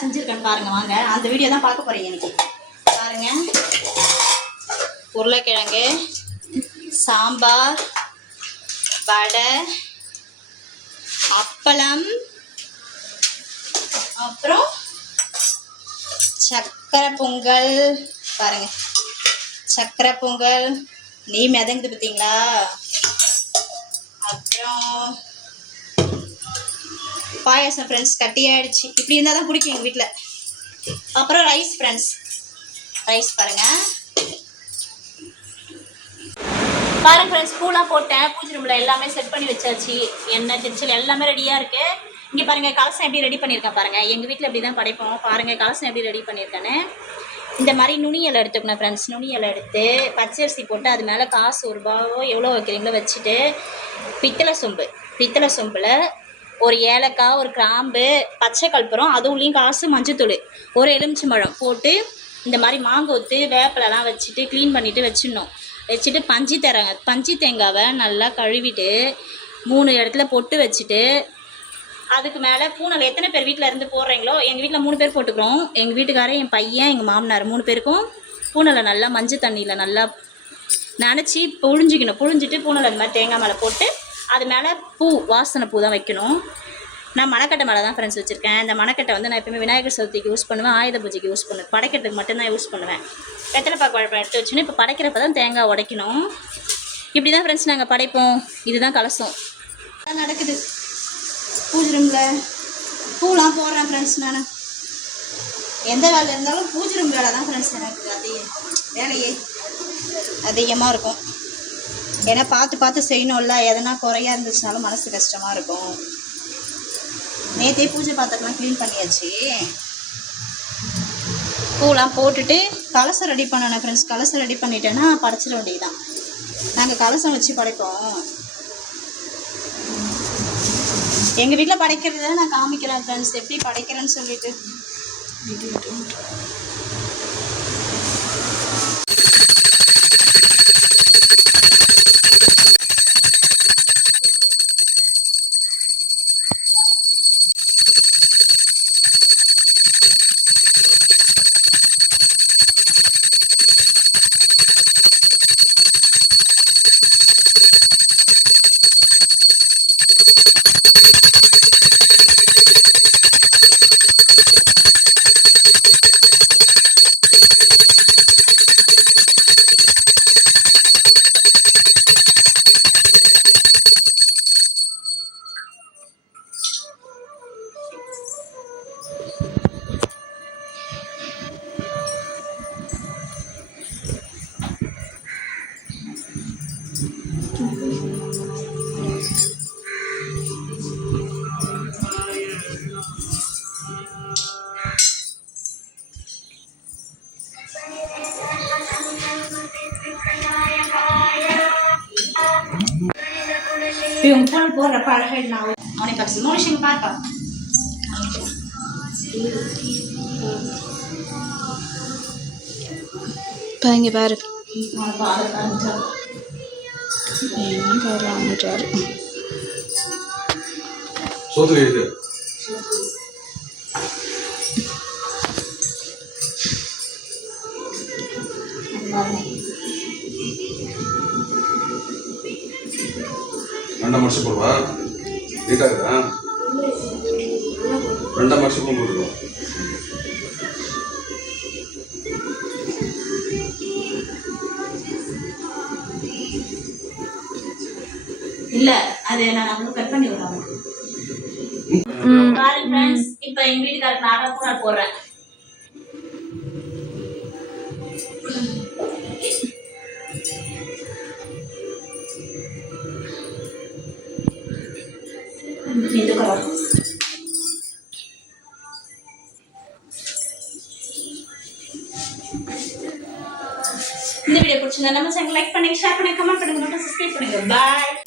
செஞ்சுருக்கேன்னு பாருங்கள். வாங்க அந்த வீடியோ தான் பார்க்க போகிறீங்க இன்னைக்கு. பாருங்கள், உருளைக்கிழங்கு, சாம்பார், வடை, அப்பளம், அப்புறம் சக்கரை பொங்கல். பாருங்கள், சக்கரை பொங்கல் நெய் மிதங்குது பார்த்தீங்களா. அப்புறம் பாயாசம் ஃப்ரெண்ட்ஸ், கட்டியாயிடுச்சு. இப்படி இருந்தால் தான் பிடிக்கும் எங்கள் வீட்டில். அப்புறம் ரைஸ் ஃப்ரெண்ட்ஸ், ரைஸ் பாருங்கள். பாருங்க ஃப்ரெண்ட்ஸ், பூலாம் போட்டேன். பூஜை ரூமில் எல்லாமே செட் பண்ணி வச்சாச்சு. எண்ணெய் திருச்சல் எல்லாமே ரெடியாக இருக்குது. இங்கே பாருங்கள், கலசம் எப்படி ரெடி பண்ணியிருக்கேன் பாருங்கள். எங்கள் வீட்டில் எப்படி தான் படைப்போம். பாருங்கள் கலசம் எப்படி ரெடி பண்ணியிருக்கேன்னு. இந்த மாதிரி நுனி இலை எடுத்துக்கணும் ஃப்ரெண்ட்ஸ். நுனி இலை எடுத்து பச்சரிசி போட்டு அது மேலே காசு ஒரு ரூபாவோ எவ்வளோ வைக்கிறீங்களோ வச்சுட்டு பித்தளை சொம்பில் ஒரு ஏலக்காய், ஒரு கிராம்பு, பச்சை கற்பூரம், அதுவுலேயும் காசு, மஞ்சத்தூள், ஒரு எலுமிச்சம்பழம் போட்டு இந்த மாதிரி மாங்கொத்து வேப்பிலலாம் வச்சுட்டு க்ளீன் பண்ணிவிட்டு வச்சுட்டு பஞ்சு தேங்காவை நல்லா கழுவிட்டு 3 இடத்துல பொட்டு வச்சுட்டு அதுக்கு மேலே பூனல் எத்தனை பேர் வீட்டில் இருந்து போடுறீங்களோ, எங்கள் வீட்டில் 3 பேர் போட்டுக்கிறோம். எங்கள் வீட்டுக்காரர், என் பையன், எங்கள் மாமனார் 3 பேருக்கும் பூனலை நல்லா மஞ்சள் தண்ணியில் நல்லா நினச்சி புழிஞ்சிட்டு பூனல் அது மாதிரி தேங்காய் மேலே போட்டு அது மேலே வாசனை பூ தான் வைக்கணும். நான் மணக்கட்டை மேலே தான் ஃப்ரெண்ட்ஸ் வச்சுருக்கேன். இந்த மணக்கட்டை வந்து நான் எப்பவுமே விநாயகர் சதுர்த்திக்கு யூஸ் பண்ணுவேன், ஆயுத பூஜைக்கு யூஸ் பண்ணுவேன். படைக்கிறதுக்கு மட்டும்தான் யூஸ் பண்ணுவேன். வெத்தலைப்பாக்கு பழப்பம் எடுத்து வச்சுன்னு இப்போ படைக்கிறப்ப தான் தேங்காய் உடைக்கணும். இப்படி தான் ஃப்ரெண்ட்ஸ் நாங்கள் படைப்போம். இதுதான் கலசம் நடக்குது பூஜை ரூமில். பூலாம் போடுறேன் ஃப்ரெண்ட்ஸ். நான் எந்த வேலை இருந்தாலும் பூஜை ரூம் வேலை தான் ஃப்ரெண்ட்ஸ் எனக்கு வேலையே அதிகமாக இருக்கும். ஏன்னா பார்த்து செய்யணும்ல. எதனா குறையாக இருந்துச்சுனாலும் மனசு கஷ்டமாக இருக்கும். நேற்றே பூஜை பாத்திரம்லாம் க்ளீன் பண்ணியாச்சு. பூலாம் போட்டுட்டு கலசம் ரெடி பண்ணணும் ஃப்ரெண்ட்ஸ். கலசம் ரெடி பண்ணிட்டேன்னா படைச்சிட வேண்டியதுதான். நாங்கள் கலசம் வச்சு படைப்போம். எங்கள் வீட்டில் படைக்கிறத நான் காமிக்கிறேன் ஃப்ரெண்ட்ஸ், எப்படி படைக்கிறேன்னு சொல்லிட்டு. இவங்க போன போடுறப்ப அழகாக நான் அவனை பார்த்து மோனிஷங்க பார்ப்பா. இங்கே பாரு ரெண்டாம் வருஷம் போடுவா நீட்டாகுதா? 2ஆம் வருஷமும் போட்டுருவோம். இல்ல அது நான் கட் பண்ணி விடுறேன். பாருங்க फ्रेंड्स, இப்போ எங்க வீட்டுக்காரர் நான் கூட போறேன். இந்த கலர் இந்த வீடியோ பிடிச்சிருந்தா நம்ம சேனலை லைக் பண்ணுங்க, ஷேர் பண்ணுங்க, கமெண்ட் பண்ணுங்க, சப்ஸ்கிரைப் பண்ணுங்க. பை.